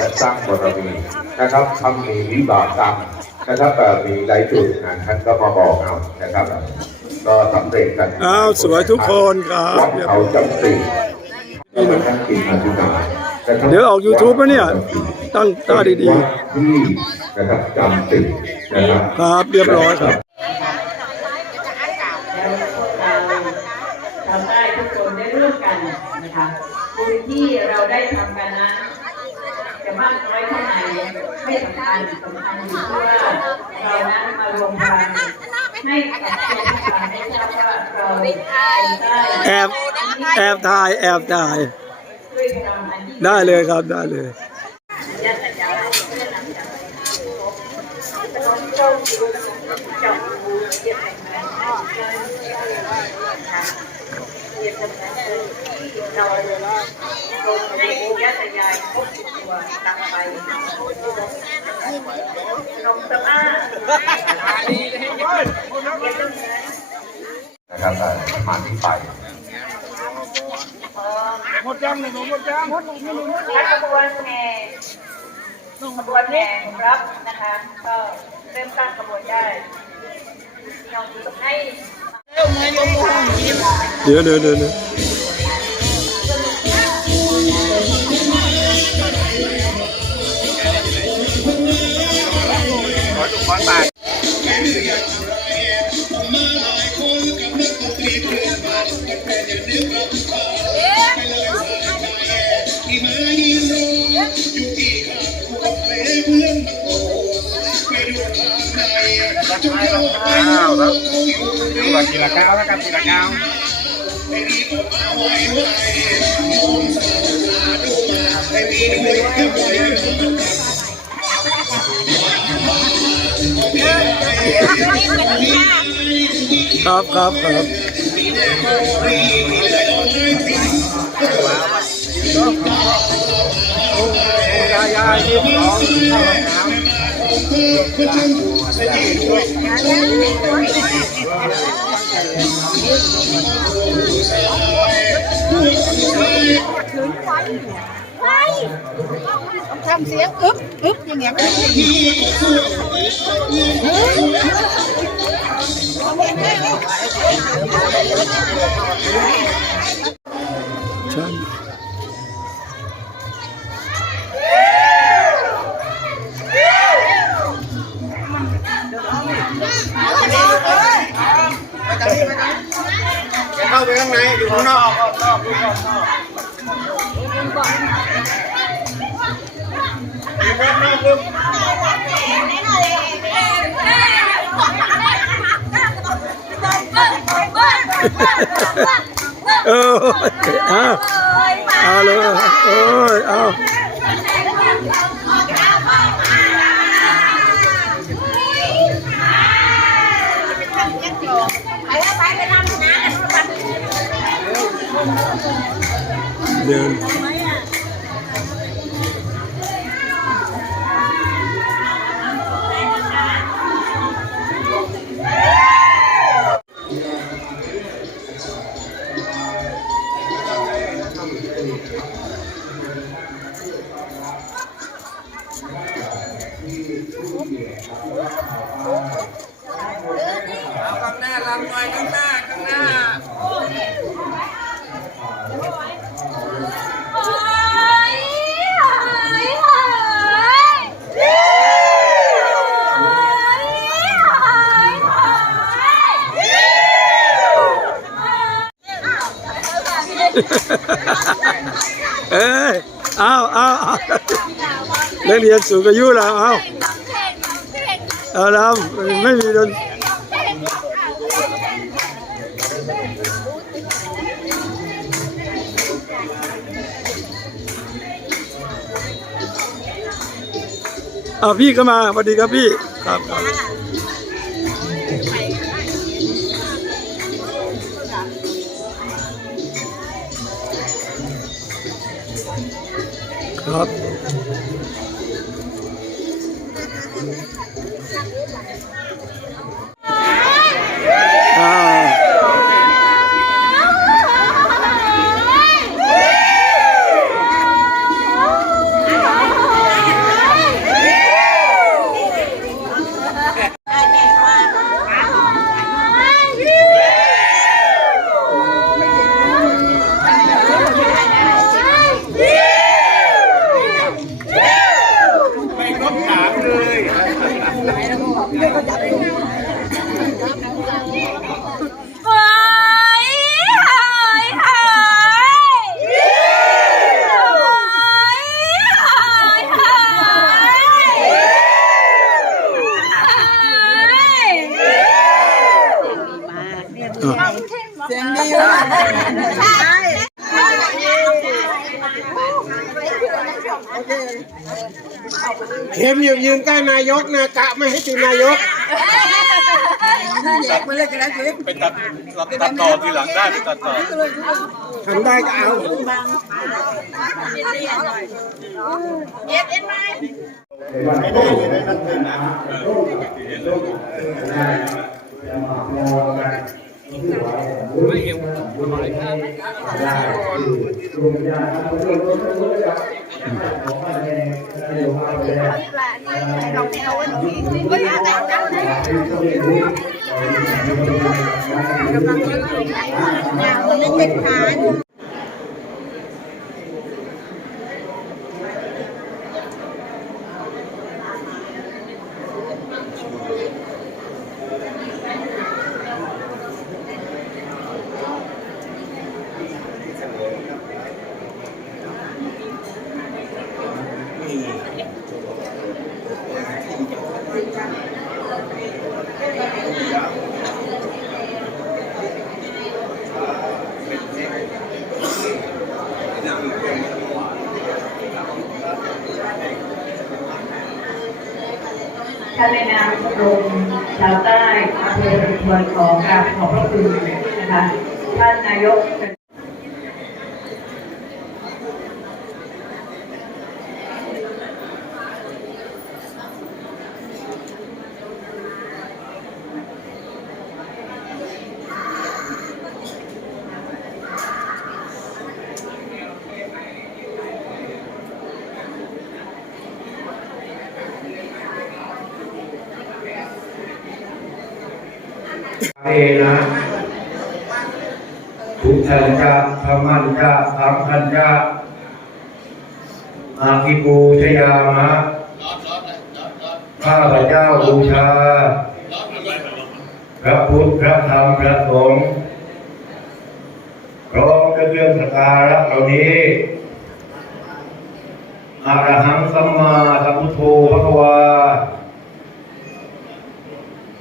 และสร้างบารมีนะครับทำมีวิบากกรรมนะครับเอ่อมีหลายจุดนะท่านก็มาบอกเอานะครับ ก็สำเร็จกันอ้าวสวยทุกคนครับวัดเขาจำปีที่มันทั้งปีมาจุฬานะครับเดี๋ยวออก YouTube ปะเนี่ย ตั้งตาดีวัดที่นะครับจำปีนะครับๆครับเรียบร้อยครับแล้วพวกเราชาวใต้ทุกคนได้ร่วมกันนะคะบุญที่เราได้ทำกันนั้นจะ มากน้อยแค่ไหนไม่สำคัญสำคัญอยู่ที่ว่าเรานั้นมารวมพลังให้กับตัวทุกคนได้ทราบว่าเราเป็นใต้แอบแอบถ่ายแอบถ่ายด้วยพลังอันยิ่งได้เลยครับได้เลยยั นสัญญาเพื่อนำจากน้องเจ้าอยู่เจ้าอยู่เยี่ยมแห่งนั้นเยี่มแห่งนั้นที่เราลงให้ยันยายพบตัว ตักไปลงสมาเยี่ยมแห่งนั้นนะครับเอ่อมาที่ไปหมดยังหนึ่งหมดยังหมดแล้วนแห่ขบวนแห่รับนะครับได้เราให้เดี๋ยวเดี๋ยวเดี๋ยวเดี๋ยวกีฬาก้าวนะครับกีฬาก้าว ครับครับครับยายาทีมของเข้าห้องน้ไปต้อ งทำเสียงอึ๊บอึ๊บอย่างเงี้ยไม่ได้ชั เออเอาเอาเลยโอ้ยเอาวไปไปนำนะกันเดิน อาเอาเอานักเรียนสูงอายุแล้วเอาเอาลำไม่มีดนเอาพี่ก็มาสวัสดีครับพี่ครับ ครับครับอ่า เข็มอยู่ยืนใกล้นายกนะกะไม่ให้ตีนายก แยกมาเลยก็ได้คือไปตัดตัดต่อทีหลังได้ไปตัดต่อทำได้ก็เอาเย็บเอ็นไหมไม่ได้อยู่ในนั้นเลยนะลูกลูกจะมาพอกันไม่เห็นได้คือดวงญาณเขาเรื่องรถรถจับของอะไรอะไรอยู่มาเลยเราไม่เอาไว้ตรงนี้ก็อยากแต่งกันเลย อย่างเล่นเป็นขานท่านในนามกรมชาวใต้อำเภอชุมพรของกราบขอบพระ คุณนะคะท่านนายก เอนะทุกทันจะธรรมันจะสังคันจะ อาคิปูชยามะข้าพเจ้าบูชา พระพุทธ พระธรรม พระสงฆ์พร้อมด้วยเครื่องสักการะเหล่านี้อะระหังสัมมาสัมพุทโธพระวา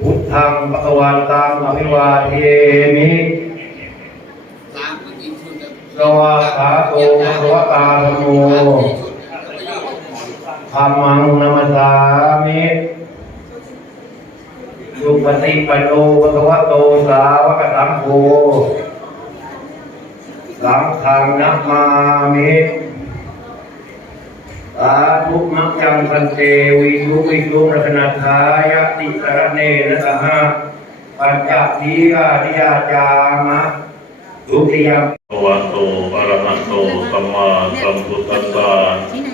พุทธังปะคะวันตังอภิวาเทมิสวาขาโตภะคะวตาธรรมโม ธรรมังนัมสามิสุปฏิปโนภะคะวะโตสาวกสังโฆสังฆังนัมมามิสาธุมัจจังพันเตวิยุวิยุรัตนาทายติสรเนนะสหะปัญจทีกานิยาจามะทุติยมวะโตอะระหะโตสัมมาสัมพุทธัสสะ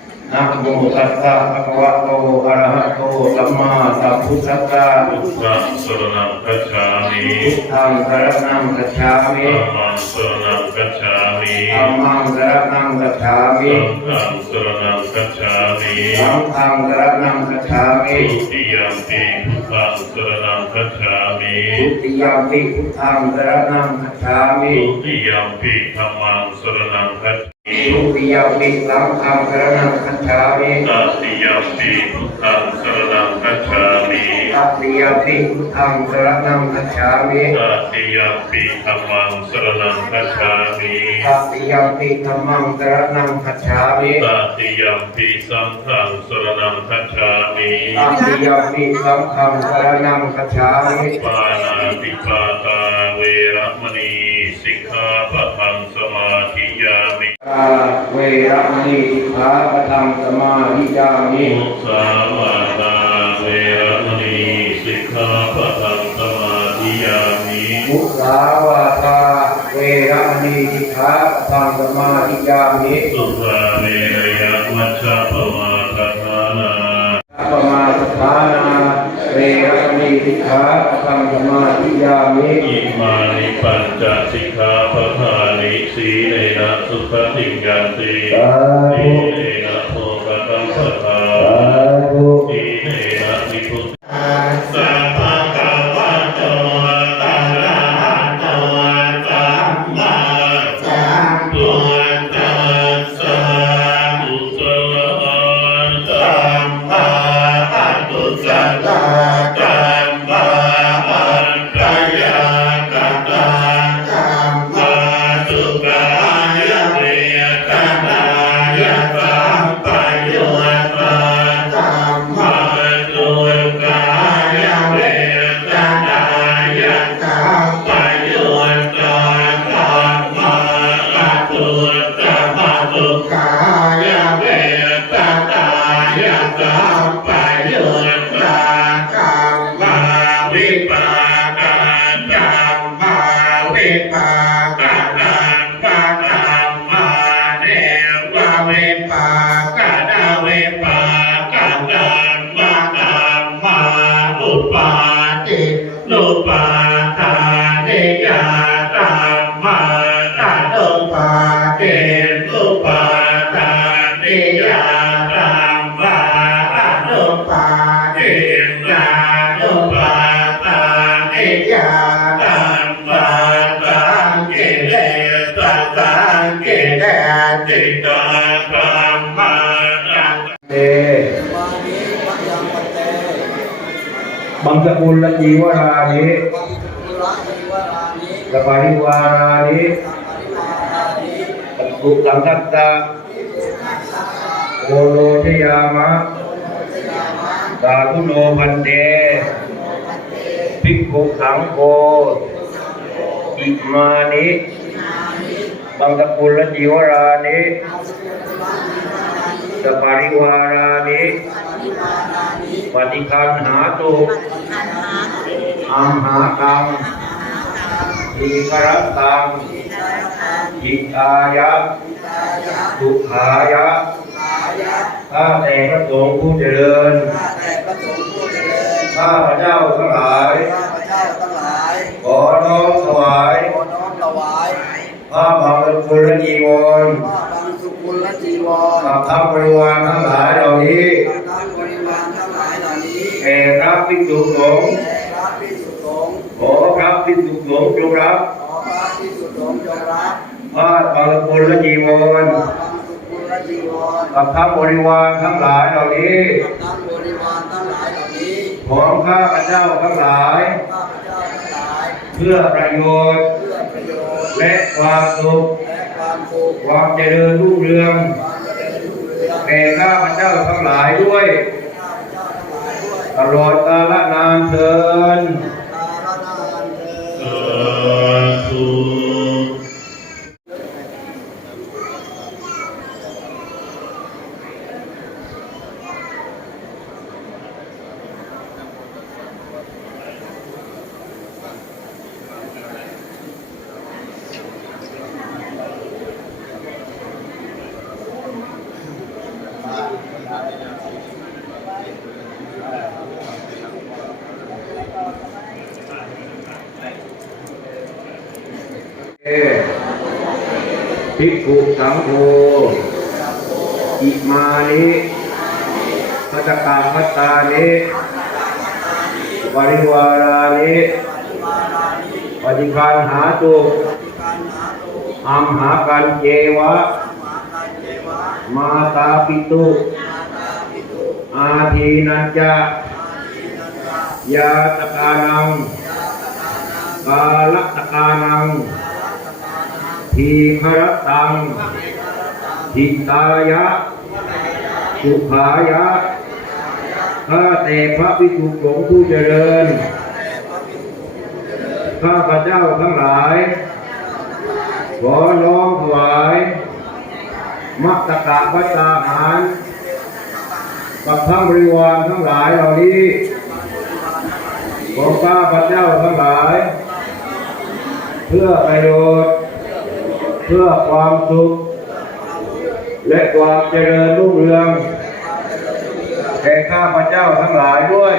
นะโมตัสสะภะคะวะโตอะระหะโตสัมมาสัมพุทธัสสะพุทธังสรณังคัจฉามิพุทธังสรณังคัจฉามิธัมมังสรณังคัจฉามิธัมมังสรณังคัจฉามิสังฆังสรณังคัจฉามิสังฆังสรณังคัจฉามิทุติยมปีพุทธังสรณังคัจฉามิทุติยมปิพุทธังสรณังคัจฉามิทุติยมปีธรรมังสรณังคัจฉามิ ทุติยมปิสังฆังสรณังคัจฉามิตติยมปีพุทธังสรณังคัจฉามิตติยมปิพุทธังสรณังคัจฉามิตติยมปีธรรมังสรณังคัจฉามิตติยมปิธัมมังสรณังคัจฉามิตติยมปีสังฆังสรณังคัจฉามิตติยมปิสังฆังสรณังคัจฉามิปานาติปาตาเวระมณี เวระมณีสิกขาปะทังสมาธิยามิมุสาวาตาเวระมณีสิกขาปะทังสมาธิยามิมุสาวาทาเวระมณีสิกขาปะทังสมาธิยามิสุราเมรยมัชฌะปมาทฐานาปมาสถานาเวระมณีสิกขาปะทังสมาธิยามิอิมานิปัญจสิกขาปะทานิสีเลนะสุขติงยันติสาสีธุเล สกุลจีวรานิละปาริวารานิตุสังคัตตะโกโลทยามะสาธุโนพันเตภิกขุสังโฆอิมานิบังสกุลจีวรานิสปาริวารานิปฏิคันหาตุ อัมหากังทีกรตังจิตายะสุขายะข้าแต่พระสงฆ์ผู้เจริญข้าพระเจ้าทั้งหลายขอน้อมถวายพระบางสุกุลจีวรกับทั้งบริวารทั้งหลายเหล่านี้แก่พระภิกษุสงฆ์ ขอพระภิกษุสงฆ์จงรับพระบางสุกุลจีวรกับทั้งบริวารทั้งหลายเหล่านี้ของข้าพเจ้าทั้งหลาย เพื่อประโยชน์ และความสุขความเจริญรุ่งเรืองแก่ข้าพเจ้าทั้งหลายด้วย ตลอดกาลนานเทิน สาธุ เอ ภิกขุสังโฆอิมานิพัตตาพัตตานิวริวารานิปฏิคันหาตุอัมหากันเจวะ มาตาปิตุอาทีนันจะยาตกานังกาลตกานัง ทีครตังทิตายะ สุขายะข้าแต่พระภิกษุสงฆ์ผู้เจริญ ข้าพระเจ้าทั้งหลาย ขอน้อมถวายมัตตกะพัตตาหารกับทั้งบริวารทั้งหลายเหล่านี้ ของข้าพระเจ้าทั้งหลาย เพื่อประโยชน์ พื่อความสุข และความเจริญรุ่งเรือง แก่ข้าพเจ้าทั้งหลายด้วย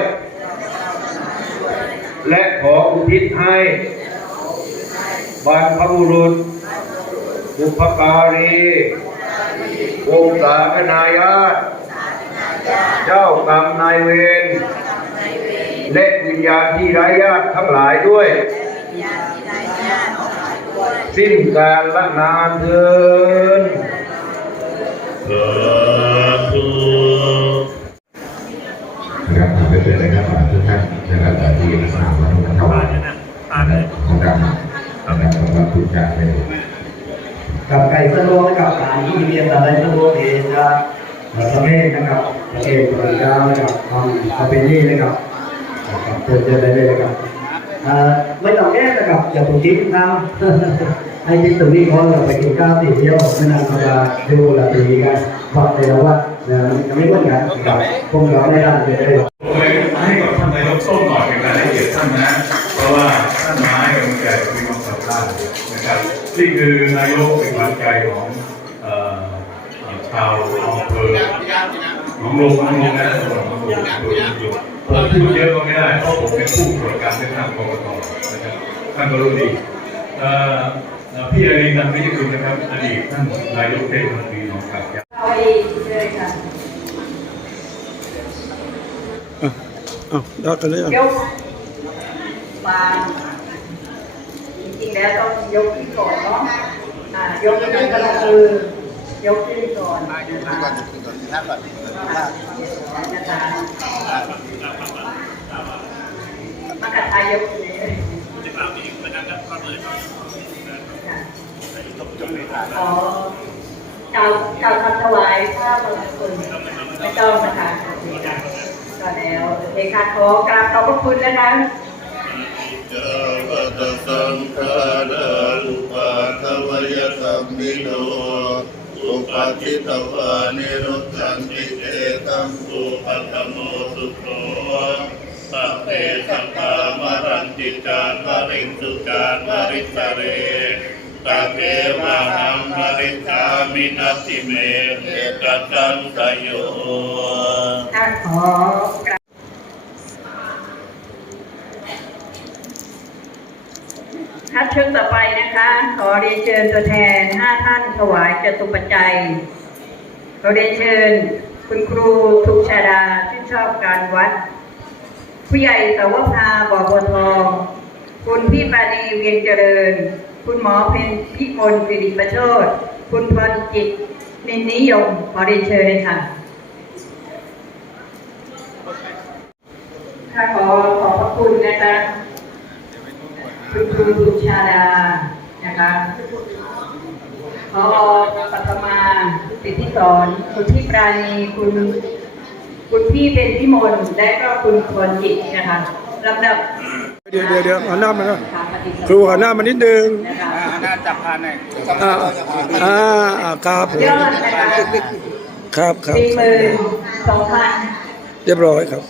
และขออุทิศให้บรรพบุรุษ บุพการีวงศาคณาญาติเจ้ากรรมนายเวรและวิญญาณที่ไร้ญาติทั้งหลายด้วย สิ้นการละนานเทินสาธุนะครับทำไปเป็นนะครับทุกท่านนะครับที่สามวันนี้ถวายของดำนะครับสำหรับทุกการเลยกับไก่สะดวกนะครับการที่เรียนอะไรสะดวกเองจะประเภทนะครับประเภทบริการนะครับทำประเพณีนะครับนะครับเจอเจอได้เลยนะครับไม่ต้องแก้ อย่าถูกทิ้งข้าวให้คิดตรงนี้ก่อนเราไปกินข้าวตีเที่ยวไม่นานเราจะดูแลตีกันเพราะแต่ละว่าเนี่ยมันจะไม่เหมือนกันนะครับพวกเราได้ด้านเดียวได้ผมเลยให้กับท่านนายกส้มหน่อยเป็นรายละเอียดท่านนะ เพราะว่าท่านมาให้กำลังใจมีความศรัทธาได้นะครับนี่คือนายกเป็นขวัญใจของเอ่อชาวอำเภอหนองลงหนองลงนะหนองลงผมพูดเยอะก็ไม่ได้เพราะผมเป็นผู้ตรวจการเลือกตั้งกกตนะครับ ท่านก็รู้ดีเอ่อเอ่อพี่อรินันท์วิจิตรนะครับอดีตท่านนายกเทศมนตรีหนองคายเอาดีเลยค่ะอะอ้าวได้กันเลยอะยกวางจริงๆแล้วต้องยกขึ้นก่อนเนาะอ่ายกขึ้นก็คือยกขึ้นก่อนนะคะนะคะมากระทายก เลยขอเจ้าเจ้าคำถวายพระบรมคุณไม่ต้องนะคะโอเคค่ะก็แล้วโอเคค่ะขอกราบขอบพระคุณนะคะจวัตสังฆานังปัทวยสัมมิโนอุปาทิตวานิรุตันติเตตัมสุปัตโมสุโข สัพเพสัพพามารันติจานวริงสุจานวริสเรตัเกวะหังมริกามินัสิเมเอกัจจันตโยถ้าขอกราบครับเชิญต่อไปนะคะ ขอเรียนเชิญตัวแทนห้าท่านถวายจตุปัจจัยขอเรียนเชิญคุณครูทุกชาดาที่ชอบการวัด ผู้ใหญ่สาวภาบ่อบัวทองคุณพี่ปานีเวียงเจริญ คุณหมอเพนพิมลสิริประโชดคุณพรจิตนินนิยมขอเรียนเชิญเลยค่ะค่ะขอขอบพระคุณนะคะคุณครูบุชาดานะคะพอปัทมาสิทธิสอนคุณพี่ปราณีคุณ คุณพี่เป็นพิมลและก็คุณควรจิตนะคะลำดับเดี๋ยวเดี๋ยวเดี๋ยวหันหน้ามาหน่อยค่ะปฏิสัมครูหันหน้ามานิดนึงนะคะน่าจับพานหน่อยอ่าอ่าอ่าครับผมยอดนะคะครับครับสี่หมื่นสองพันเรียบร้อยครับ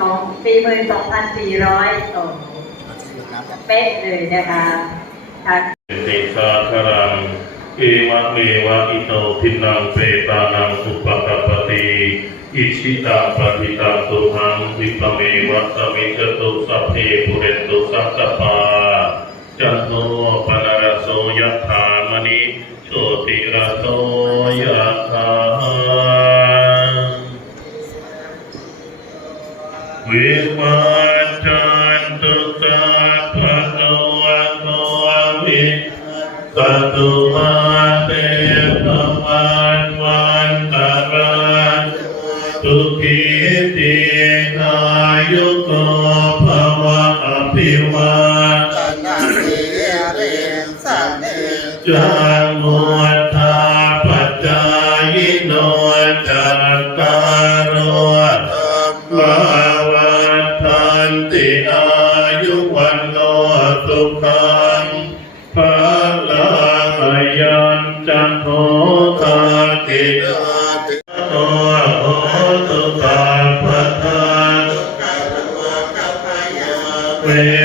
สองสี่หมื่นสองพันสี่ร้อยโอ้เป๊ะเลยนะคะค่ะติสาคารังเอวะเมวะอิโตทินังเปตานังสุปะกัปปติ อิชิตังปฏิตัตุหังวิปเมวะสมิจตุสัพเพปุเรตุสัพพปาจันโทปนรสโสยะถามณิโชติระโสยะถาวิวัจจันตุสัพพะโนวะโนวิสตุมาเตว เ